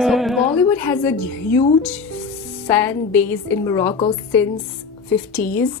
So Bollywood has a huge fan base in Morocco since 50s।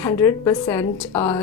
100%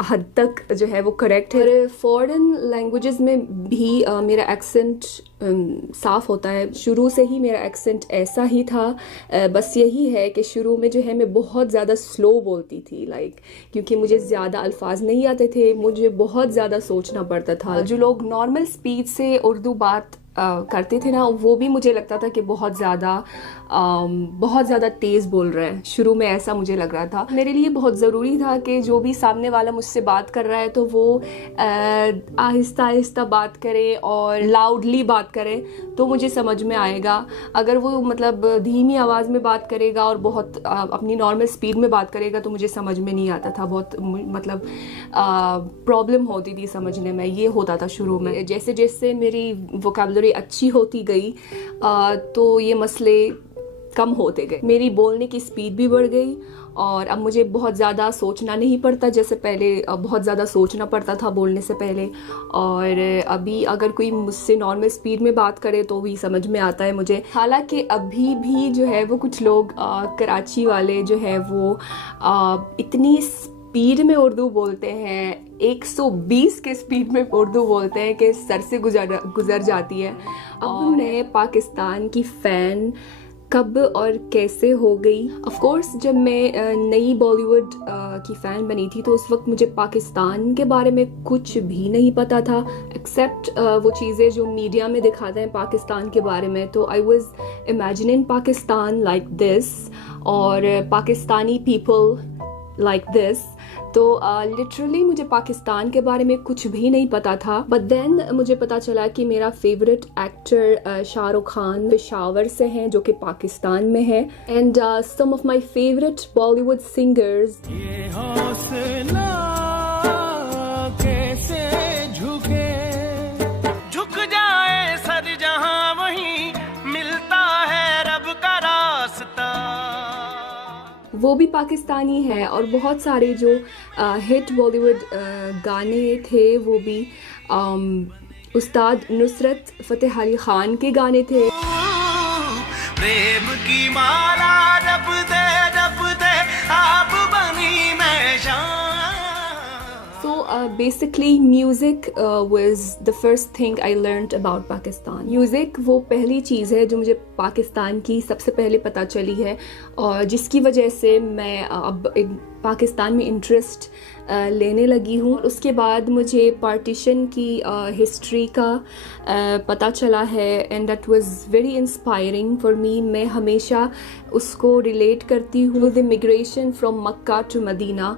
حد تک جو ہے وہ کریکٹ ہے. اور فورن لینگویجز میں بھی میرا ایکسنٹ صاف ہوتا ہے. شروع سے ہی میرا ایکسنٹ ایسا ہی تھا. بس یہی ہے کہ شروع میں جو ہے میں بہت زیادہ سلو بولتی تھی، کیونکہ مجھے زیادہ الفاظ نہیں آتے تھے، مجھے بہت زیادہ سوچنا پڑتا تھا. جو لوگ نارمل اسپیڈ سے اردو بات کرتے تھے نا، وہ بھی مجھے لگتا تھا کہ بہت زیادہ تیز بول رہے ہیں. شروع میں ایسا مجھے لگ رہا تھا. میرے لیے بہت ضروری تھا کہ جو بھی سامنے والا مجھ سے بات کر رہا ہے تو وہ آہستہ آہستہ بات کرے اور لاؤڈلی بات کرے تو مجھے سمجھ میں آئے گا. اگر وہ مطلب دھیمی آواز میں بات کرے گا اور بہت اپنی نارمل اسپیڈ میں بات کرے گا تو مجھے سمجھ میں نہیں آتا تھا. بہت مطلب پرابلم ہوتی تھی سمجھنے میں. یہ ہوتا تھا شروع میں. جیسے جیسے میری ووکیبلری اچھی ہوتی گئی تو یہ مسئلے کم ہوتے گئے. میری بولنے کی سپیڈ بھی بڑھ گئی اور اب مجھے بہت زیادہ سوچنا نہیں پڑتا جیسے پہلے بہت زیادہ سوچنا پڑتا تھا بولنے سے پہلے. اور ابھی اگر کوئی مجھ سے نارمل سپیڈ میں بات کرے تو بھی سمجھ میں آتا ہے مجھے. حالانکہ ابھی بھی جو ہے وہ کچھ لوگ کراچی والے جو ہے وہ اتنی اسپیڈ میں اردو بولتے ہیں، 120 کے اسپیڈ میں اردو بولتے ہیں کہ سر سے گزر جاتی ہے. اب میں پاکستان کی فین کب اور کیسے ہو گئی؟ آف کورس جب میں نئی بالی ووڈ کی فین بنی تھی تو اس وقت مجھے پاکستان کے بارے میں کچھ بھی نہیں پتا تھا ایکسیپٹ وہ چیزیں جو میڈیا میں دکھاتے ہیں پاکستان کے بارے میں. تو I was imagining Pakistan like this اور پاکستانی پیپل لائک دس. تو لٹرلی مجھے پاکستان کے بارے میں کچھ بھی نہیں پتا تھا. بٹ دین مجھے پتا چلا کہ میرا فیوریٹ ایکٹر شاہ رخ خان پشاور سے ہیں جو کہ پاکستان میں ہے. And some of my favourite Bollywood singers وہ بھی پاکستانی ہے. اور بہت سارے جو ہٹ بالی ووڈ گانے تھے وہ بھی استاد نصرت فتح علی خان کے گانے تھے. پریم کی مالا جپ دے آپ بنی میں شان. So basically music was the first thing I learned about Pakistan. Music وہ پہلی چیز ہے جو مجھے پاکستان کی سب سے پہلے پتہ چلی ہے اور جس کی وجہ سے میں اب پاکستان میں انٹرسٹ لینے لگی ہوں. اس کے بعد مجھے پارٹیشن کی ہسٹری کا پتہ چلا ہے and that was very inspiring for me. میں ہمیشہ اس کو ریلیٹ کرتی ہوں with immigration from Mecca to Medina.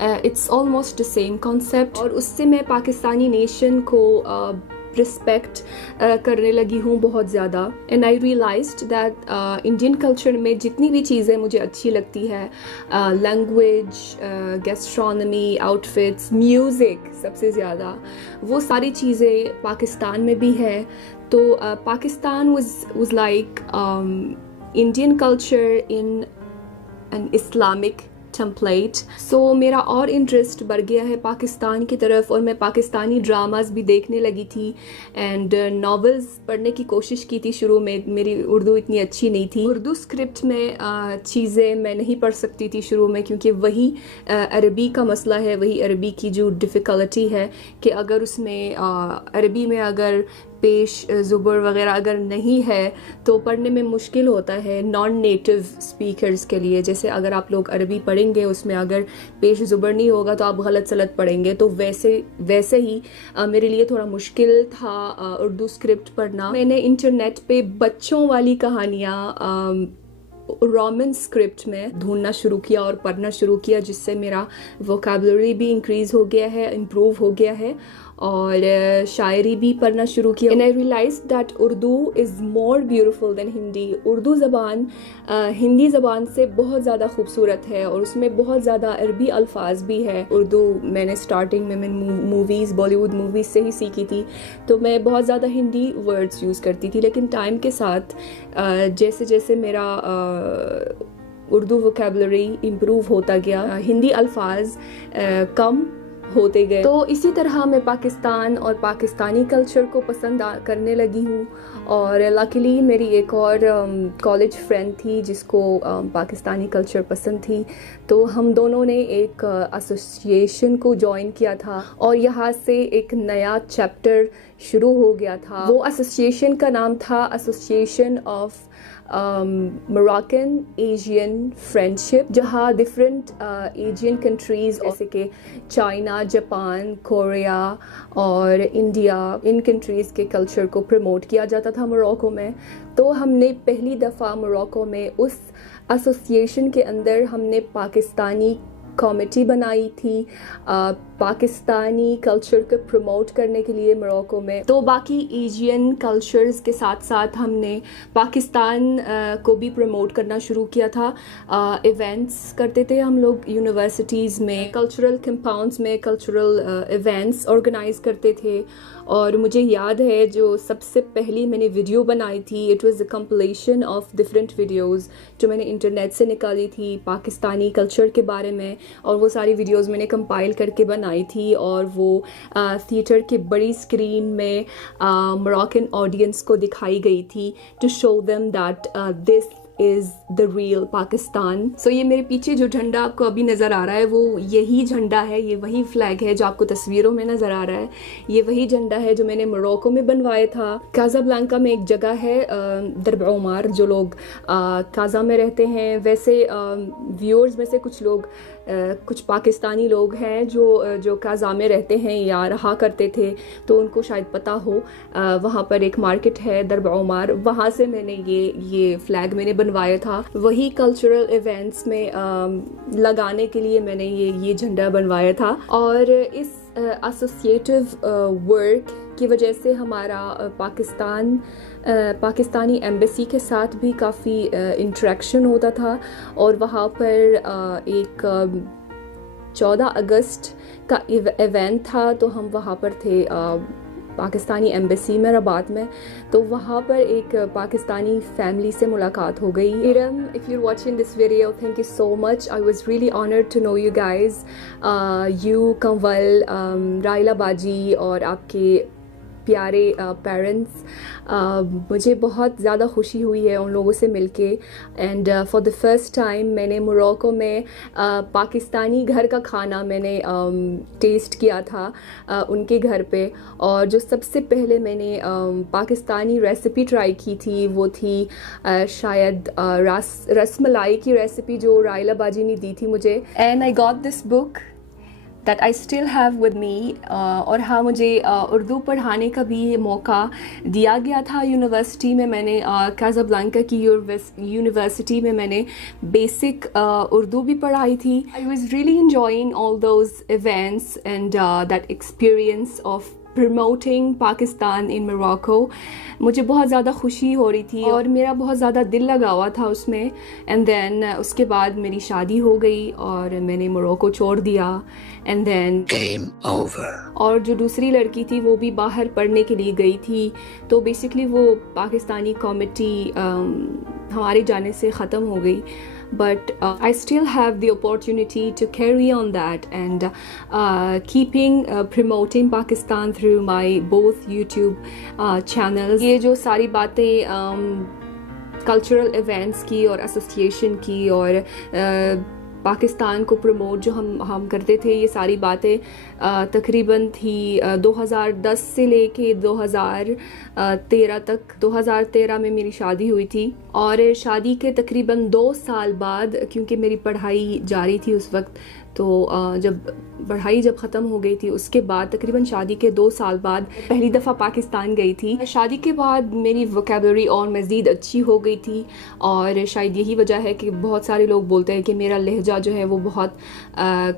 It's almost the same concept اور اس سے میں پاکستانی نیشن کو رسپیکٹ کرنے لگی ہوں بہت زیادہ. And I realised that Indian culture میں جتنی بھی چیزیں مجھے اچھی لگتی ہے، language, gastronomy, outfits, music سب سے زیادہ، وہ ساری چیزیں پاکستان میں بھی ہے. تو Pakistan was like Indian culture in an Islamic template. So میرا اور انٹرسٹ بڑھ گیا ہے پاکستان کی طرف اور میں پاکستانی ڈراماز بھی دیکھنے لگی تھی اینڈ ناولز پڑھنے کی کوشش کی تھی. شروع میں میری اردو اتنی اچھی نہیں تھی. اردو اسکرپٹ میں چیزیں میں نہیں پڑھ سکتی تھی شروع میں کیونکہ وہی عربی کا مسئلہ ہے، وہی عربی کی جو ڈیفیکلٹی ہے کہ اگر اس میں عربی میں اگر پیش زبر وغیرہ اگر نہیں ہے تو پڑھنے میں مشکل ہوتا ہے نان نیٹو اسپیکرز کے لیے. جیسے اگر آپ لوگ عربی پڑھیں گے اس میں اگر پیش زبر نہیں ہوگا تو آپ غلط سلط پڑھیں گے. تو ویسے ہی میرے لیے تھوڑا مشکل تھا اردو اسکرپٹ پڑھنا. میں نے انٹرنیٹ پہ بچوں والی کہانیاں رومن اسکرپٹ میں ڈھونڈنا شروع کیا اور پڑھنا شروع کیا جس سے میرا ووکیبلری بھی انکریز ہو گیا ہے، امپروو ہو گیا ہے اور شاعری بھی پڑھنا شروع کیا. And I realised that Urdu is more beautiful than Hindi. Urdu زبان ہندی زبان سے بہت زیادہ خوبصورت ہے اور اس میں بہت زیادہ عربی الفاظ بھی ہے. اردو میں نے اسٹارٹنگ میں موویز، بالی ووڈ موویز سے ہی سیکھی تھی تو میں بہت زیادہ ہندی ورڈز یوز کرتی تھی. لیکن ٹائم کے ساتھ جیسے جیسے میرا اردو ووکیبلری امپروو ہوتا گیا، ہندی الفاظ کم ہوتے گئے. تو اسی طرح میں پاکستان اور پاکستانی کلچر کو پسند کرنے لگی ہوں. اور لاکیلی میری ایک اور کالج فرینڈ تھی جس کو پاکستانی کلچر پسند تھی, تو ہم دونوں نے ایک ایسوسیشن کو جوائن کیا تھا اور یہاں سے ایک نیا چیپٹر شروع ہو گیا تھا. وہ ایسوسیشن کا نام تھا association of Moroccan Asian Friendship, جہاں ڈفرینٹ ایشین کنٹریز جیسے کہ چائنا, جاپان, کوریا اور انڈیا, ان کنٹریز کے کلچر کو پروموٹ کیا جاتا تھا موروکو میں. تو ہم نے پہلی دفعہ موروکو میں اس ایسوسیشن کے اندر ہم نے پاکستانی کمیٹی بنائی تھی پاکستانی کلچر کو پروموٹ کرنے کے لیے موروکو میں. تو باقی ایشین کلچرز کے ساتھ ساتھ ہم نے پاکستان کو بھی پروموٹ کرنا شروع کیا تھا. ایونٹس کرتے تھے ہم لوگ یونیورسٹیز میں, کلچرل کمپاؤنڈز میں کلچرل ایونٹس آرگنائز کرتے تھے. اور مجھے یاد ہے جو سب سے پہلی میں نے ویڈیو بنائی تھی, it was a completion of different videos جو میں نے انٹرنیٹ سے نکالی تھی پاکستانی کلچر کے بارے میں, اور وہ ساری ویڈیوز میں نے کمپائل کر کے بنائی تھی اور وہ تھیٹر کی بڑی اسکرین میں موروکن آڈینس کو دکھائی گئی تھی to show them that this is the real Pakistan. So یہ میرے پیچھے جو جھنڈا آپ کو ابھی نظر آ رہا ہے وہ یہی جھنڈا ہے, یہ وہی فلیگ ہے جو آپ کو تصویروں میں نظر آ رہا ہے. یہ وہی جھنڈا ہے جو میں نے موروکو میں بنوایا تھا. کازابلانکا میں ایک جگہ ہے درب عمر, جو لوگ کازا میں رہتے ہیں, ویسے ویورز میں سے کچھ پاکستانی لوگ ہیں جو کازا میں رہتے ہیں یا رہا کرتے تھے, تو ان کو شاید پتہ ہو وہاں پر ایک مارکیٹ ہے درب عمر, وہاں سے میں نے یہ فلیگ میں نے بنوایا تھا. وہی کلچرل ایونٹس میں لگانے کے لیے میں نے یہ جھنڈا بنوایا تھا. اور اس ایسوسیٹیو ورک کی وجہ سے ہمارا پاکستانی ایمبیسی کے ساتھ بھی کافی انٹریکشن ہوتا تھا. اور وہاں پر ایک 14 اگست کا ایونٹ تھا, تو ہم وہاں پر تھے پاکستانی ایمبیسی میں رباط میں. تو وہاں پر ایک پاکستانی فیملی سے ملاقات ہو گئی. Iram, if you're watching this video, thank you so much. I was really honored to know you guys. You, Kanwal, Raila Baji اور آپ کے پیارے پیرنٹس, مجھے بہت زیادہ خوشی ہوئی ہے ان لوگوں سے مل کے. And for the first time میں نے موروکو میں پاکستانی گھر کا کھانا میں نے ٹیسٹ کیا تھا ان کے گھر پہ. اور جو سب سے پہلے میں نے پاکستانی ریسیپی ٹرائی کی تھی وہ تھی شاید رس ملائی کی ریسیپی جو رائلا باجی نے دی تھی مجھے. And I got this book that I still have with me. اور ہاں, مجھے اردو پڑھانے کا بھی موقع دیا گیا تھا یونیورسٹی میں. میں نے کازابلانکا کی یونیورسٹی میں میں نے بیسک اردو بھی پڑھائی تھی. I was really enjoying all those events and that experience of promoting Pakistan in Morocco. مجھے بہت زیادہ خوشی ہو رہی تھی اور میرا بہت زیادہ دل لگا ہوا تھا اس میں. اینڈ دین اس کے بعد میری شادی ہو گئی اور میں نے موروکو چھوڑ دیا. And then Game over. اور جو دوسری لڑکی تھی وہ بھی باہر پڑھنے کے لیے گئی تھی. تو بیسکلی وہ پاکستانی کمیٹی ہمارے جانے سے ختم ہو گئی. But I still have the opportunity to carry on that and keeping promoting Pakistan through my both YouTube channels. یہ جو ساری باتیں cultural events کی اور association کی اور پاکستان کو پروموٹ جو ہم کرتے تھے, یہ ساری باتیں تقریباً تھی 2010 سے لے کے 2013 تک. 2013 میں میری شادی ہوئی تھی اور شادی کے تقریباً 2 سال بعد, کیونکہ میری پڑھائی جاری تھی اس وقت, تو جب پڑھائی ختم ہو گئی تھی اس کے بعد تقریباً شادی کے 2 سال بعد پہلی دفعہ پاکستان گئی تھی. شادی کے بعد میری ووکیبلری اور مزید اچھی ہو گئی تھی اور شاید یہی وجہ ہے کہ بہت سارے لوگ بولتے ہیں کہ میرا لہجہ جو ہے وہ بہت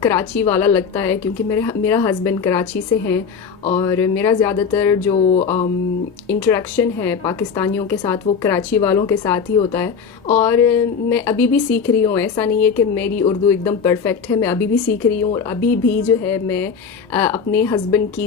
کراچی والا لگتا ہے, کیونکہ میرا ہسبینڈ کراچی سے ہیں اور میرا زیادہ تر جو انٹریکشن ہے پاکستانیوں کے ساتھ وہ کراچی والوں کے ساتھ ہی ہوتا ہے. اور میں ابھی بھی سیکھ رہی ہوں, ایسا نہیں ہے کہ میری اردو ایک دم پرفیکٹ ہے, میں ابھی بھی سیکھ رہی ہوں. اور ابھی بھی جو ہے میں اپنے ہسبینڈ کی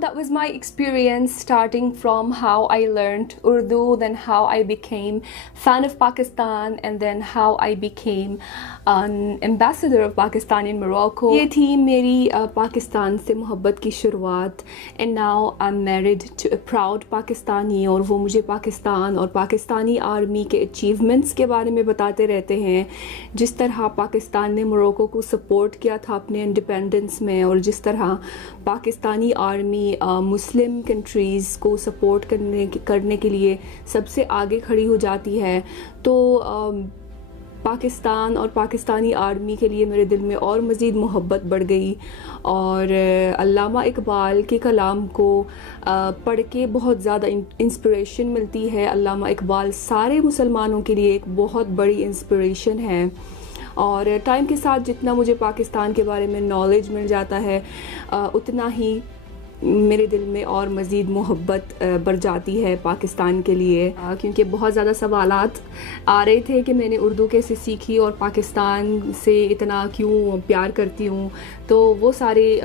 that was my experience, starting from how I learned Urdu, then how I became fan of Pakistan, and then how I became an ambassador of Pakistan in Morocco. یہ تھی میری پاکستان سے محبت کی شروعات. And now I'm married to a proud Pakistani, اور وہ مجھے پاکستان اور پاکستانی آرمی کے اچیومنٹس کے بارے میں بتاتے رہتے ہیں، جس طرح پاکستان نے موروکو کو سپورٹ کیا تھا اپنے انڈیپینڈنس میں، اور جس طرح پاکستانی آرمی مسلم کنٹریز کو سپورٹ کرنے کے لیے سب سے آگے کھڑی ہو جاتی ہے. تو پاکستان اور پاکستانی آرمی کے لیے میرے دل میں اور مزید محبت بڑھ گئی. اور علامہ اقبال کے کلام کو پڑھ کے بہت زیادہ انسپریشن ملتی ہے. علامہ اقبال سارے مسلمانوں کے لیے ایک بہت بڑی انسپریشن ہے. اور ٹائم کے ساتھ جتنا مجھے پاکستان کے بارے میں نالج مل جاتا ہے اتنا ہی میرے دل میں اور مزید محبت بڑھ جاتی ہے پاکستان کے لیے. کیونکہ بہت زیادہ سوالات آ رہے تھے کہ میں نے اردو کیسے سیکھی اور پاکستان سے اتنا کیوں پیار کرتی ہوں، تو وہ سارے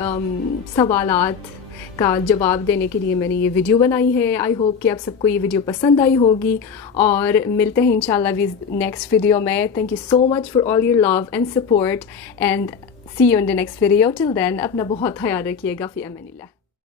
سوالات کا جواب دینے کے لیے میں نے یہ ویڈیو بنائی ہے. آئی ہوپ کہ آپ سب کو یہ ویڈیو پسند آئی ہوگی، اور ملتے ہیں انشاءاللہ نیکسٹ ویڈیو میں. Thank you so much for all your love and support, and see you in the next video. Till then اپنا بہت خیال رکھیے گا. فی امان اللہ.